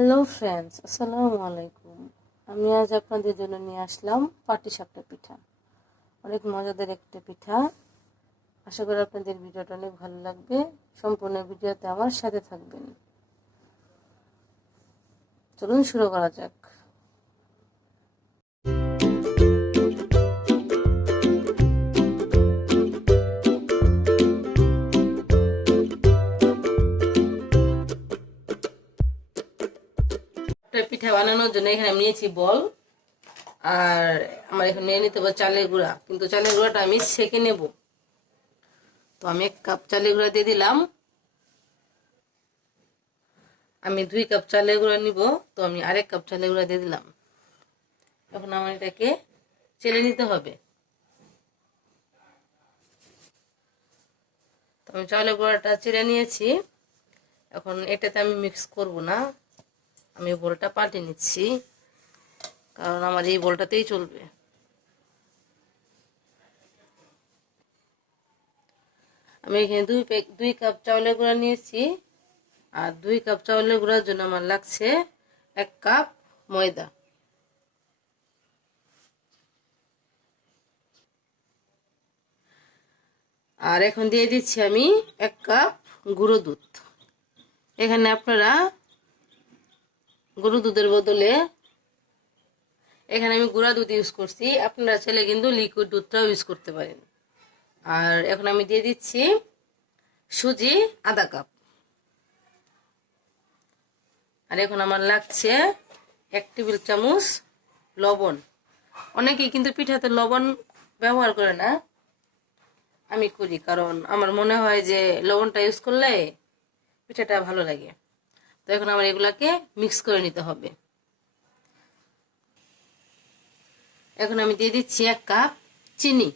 Hello friends, আসসালামু আলাইকুম। আমি আজ আপনাদের জন্য নিয়ে আসলাম পাটিসাপটা পিঠা। অনেক মজাদার একটা পিঠা। আশা করি আপনাদের ভিডিওটা অনেক ভালো লাগবে। সম্পূর্ণ ভিডিওতে আমার সাথে থাকবেন। চলুন শুরু করা যাক। পিঠা বানানোর জন্য এখানে আমি নিয়েছি বল, আর আমার এখানে নিয়ে নিতে হবে চালের গুঁড়া। কিন্তু চালের গুঁড়াটা আমি সেঁকে নেব। তো আমি 1 কাপ চালের গুঁড়া দিয়ে দিলাম। আমি 2 কাপ চালের গুঁড়া নিব, তো আমি আরেক কাপ চালের গুঁড়া দিয়ে দিলাম। এখন আমার এটাকে চেলে নিতে হবে। তো আমি চালের গুঁড়াটা চেলে নিয়েছি। এখন এটাতে আমি মিক্স করব না, আমি বলটা পাল্টে নিচ্ছি, কারণ আমার এই বলটাতেই চলবে। আমি এখানে 2 কাপ চাউলের গুঁড়া নিয়েছি, আর 2 কাপ চাউলের গুঁড়ার জন্য আমার লাগছে 1 কাপ ময়দা। আর এখন দিয়ে দিচ্ছি আমি 1 কাপ গুঁড়ো দুধ। এখানে আপনারা গুঁড়ো দুধের বদলে এখানে আমি গুঁড়া দুধ ইউজ করছি, আপনারা চাইলে কিন্তু লিকুইড দুধটাও ইউজ করতে পারেন। আর এখন আমি দিয়ে দিচ্ছি সুজি আধা কাপ। আর এখন আমার লাগছে 1 টেবিল চামচ লবণ। অনেকেই কিন্তু পিঠাতে লবণ ব্যবহার করে না, আমি করি, কারণ আমার মনে হয় যে লবণটা ইউজ করলে পিঠাটা ভালো লাগে। তো এখন আমার এগুলাকে মিক্স করে নিতে হবে। এখন আমি দিয়ে দিচ্ছি 1 কাপ চিনি।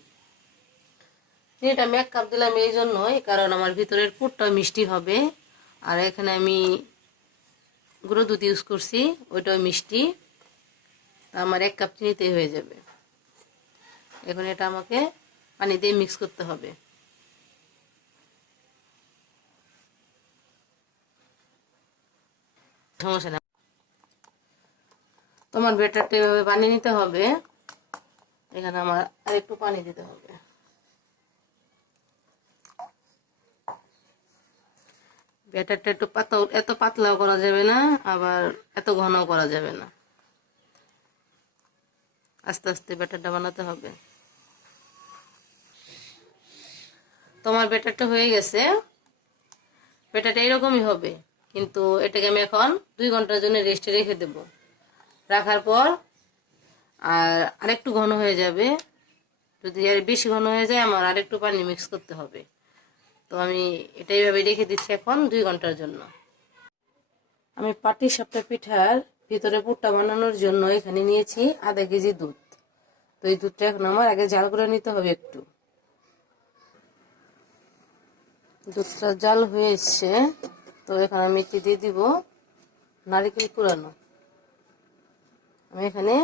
চিনিটা আমি 1 কাপ দিলাম এই জন্যই, কারণ আমার ভিতরের পুরটা মিষ্টি হবে। আর এখানে আমি গুঁড়ো দুধ ইউজ করছি, ওইটাও মিষ্টি। আমার 1 কাপ চিনিতে হয়ে যাবে। এখন এটা আমাকে পানি দিয়ে মিক্স করতে হবে। সমস্যা না, তোমার ব্যাটারটা এভাবে বানিয়ে নিতে হবে। এখানে আমার আর একটু পানি দিতে হবে। ব্যাটারটা একটু এত পাতলাও করা যাবে না, আবার এত ঘনও করা যাবে না। আস্তে আস্তে ব্যাটারটা বানাতে হবে। তোমার ব্যাটারটা হয়ে গেছে। ব্যাটারটা এরকমই হবে, কিন্তু এটাকে আমি এখন 2 ঘন্টার জন্য রেস্টে রেখে দেব। রাখার পর আর আরেকটু ঘন হয়ে যাবে। যদি আর বেশি ঘন হয়ে যায়, আমার আরেকটু পানি মিক্স করতে হবে। তো আমি এটা এইভাবে রেখে দিচ্ছি এখন 2 ঘন্টার জন্য। আমি পাটিসাপটা পিঠার ভিতরে পুরটা বানানোর জন্য এখানে নিয়েছি আধা কেজি দুধ। তো এই দুধটা এখন আমার আগে জাল করে নিতে হবে একটু। দুধটা জাল হয়ে এসছে, তো এখন আমি একটু দিয়ে দিব নারকেল কুড়ানো। আমি এখানে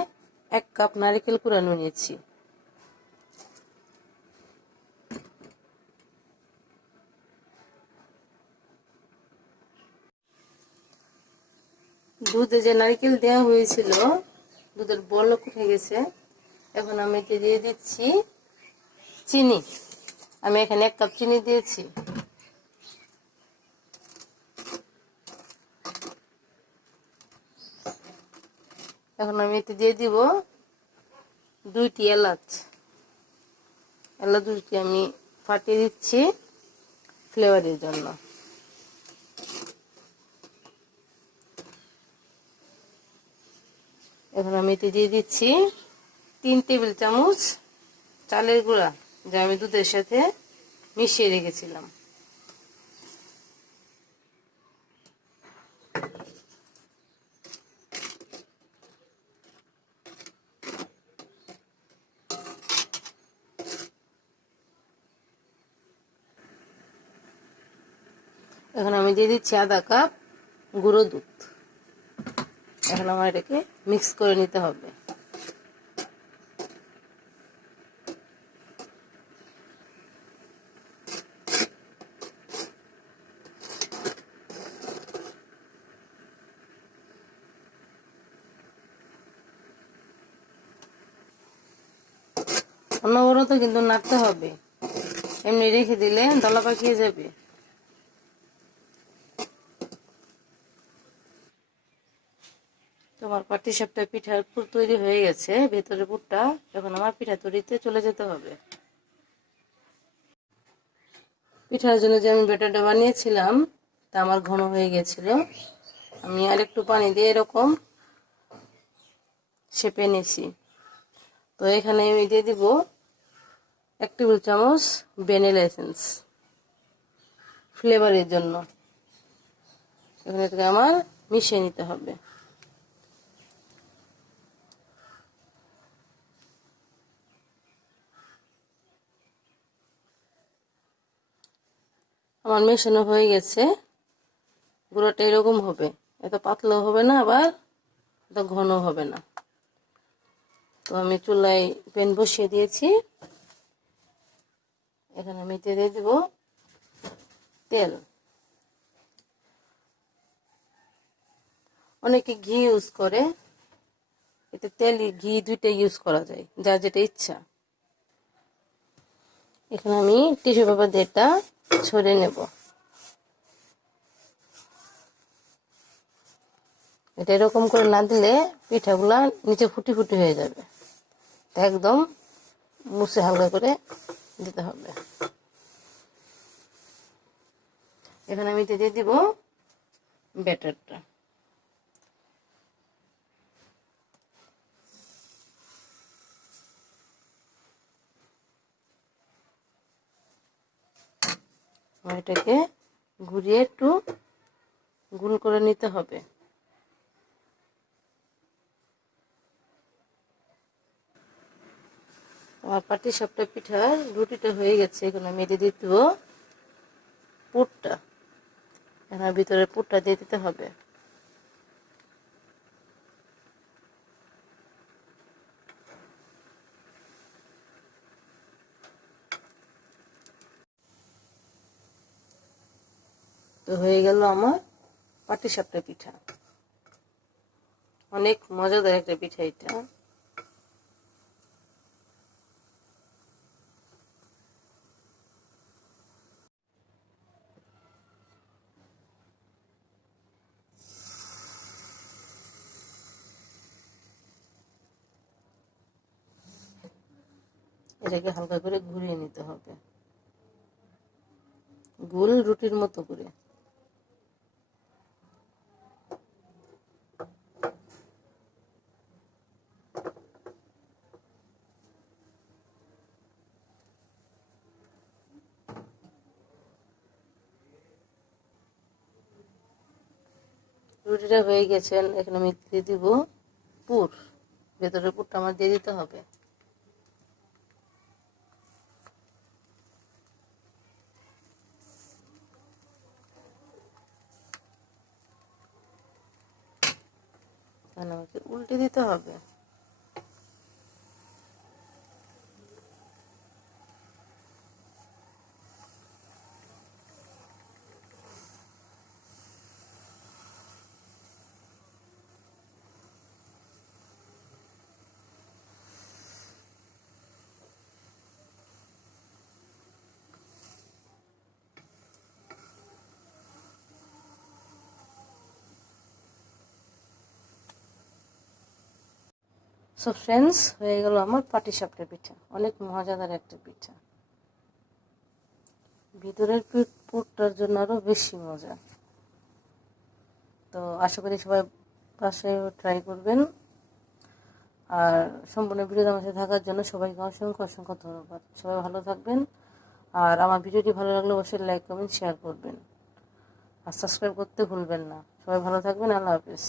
1 কাপ নারকেল কুড়ানো নিয়েছি। দুধে যে নারকেল দেওয়া হয়েছিল, দুধের বলক উঠে গেছে। এখন আমি এতে দিয়ে দিচ্ছি চিনি। আমি এখানে 1 কাপ চিনি দিয়েছি। এখন আমি এতে দিয়ে দিব 2টি এলাচ। এলাচ 2টি আমি ফাটিয়ে দিচ্ছি ফ্লেভারের জন্য। এখন আমি এতে দিয়ে দিচ্ছি 3 টেবিল চামচ চালের গুঁড়া, যা আমি দুধের সাথে মিশিয়ে রেখেছিলাম। এখন আমি দিয়ে দিচ্ছি আধা কাপ গুঁড়ো দুধ। এখন আমার এটাকে মিক্স করে নিতে হবে। অনবরত কিন্তু নাড়তে হবে, এমনি রেখে দিলে দলা পাকিয়ে যাবে। তোমার পাটিসাপটা পিঠার পুর তৈরি হয়ে গেছে, ভেতরে পুরটা। এখন আমার পিঠা তৈরিতে চলে যেতে হবে। পিঠার জন্য যে আমি ব্যাটারটা বানিয়েছিলাম তা আমার ঘন হয়ে গেছিল। আমি আর একটু পানি দিয়ে এরকম শেপে নিয়েছি। তো এখানে আমি দিয়ে দিব 1 টেবিল চামচ ভ্যানিলা এসেন্স ফ্লেভারের জন্য। এখানে থেকে আমার মিশিয়ে নিতে হবে। আমার মেশানো হয়ে গেছে। গুঁড়োটা এরকম হবে, এত পাতলাও হবে না আবার এত ঘন হবে না। তো আমি চুলায় প্যান বসিয়ে দিয়েছি। এখানে আমি দিয়ে দিব তেল। অনেকে ঘি ইউজ করে, এতে তেল ঘি দুইটা ইউজ করা যায়, যার যেটা ইচ্ছা। এখানে আমি টিস্যু পেপার দিয়ে এটা ছড়িয়ে নেব। এটা এরকম করে না দিলে পিঠাগুলা নিচে ফুটি ফুটি হয়ে যাবে। তা একদম মুছে হালকা করে দিতে হবে। এখানে আমি দিয়ে দিব ব্যাটারটা। এটাকে ঘুরিয়ে একটু গোল করে নিতে হবে। আমার পাটিসাপটা পিঠার রুটিটা হয়ে গেছে। এখন আমি দিয়ে দিব পুরটা। এখানে ভিতরে পুরটা দিয়ে দিতে হবে। তো হয়ে গেল আমার পাটিসাপটা পিঠা। অনেক মজাদার একটা পিঠা এটা। এটাকে হালকা করে ঘুরিয়ে নিতে হবে, গোল রুটির মতো করে। রুটিটা হয়ে গেছে। এখন আমি দিয়ে দিব পুর। ভেতরের পুরটা আমার দিয়ে দিতে হবে। তাহলে আমাকে উল্টে দিতে হবে। সো ফ্রেন্ডস, হয়ে গেল আমার পাটিসাপটা পিঠা। অনেক মজাদার একটা পিঠা, ভিতরের পুরটার জন্য আরো বেশি মজা। তো আশা করি সবাই পাশে ট্রাই করবেন। আর সম্পূর্ণ ভিডিও আমার সাথে থাকার জন্য সবাইকে অসংখ্য অসংখ্য ধন্যবাদ। সবাই ভালো থাকবেন। আর আমার ভিডিওটি ভালো লাগলে অবশ্যই লাইক কমেন্ট শেয়ার করবেন, আর সাবস্ক্রাইব করতে ভুলবেন না। সবাই ভালো থাকবেন। আল্লাহ হাফেজ।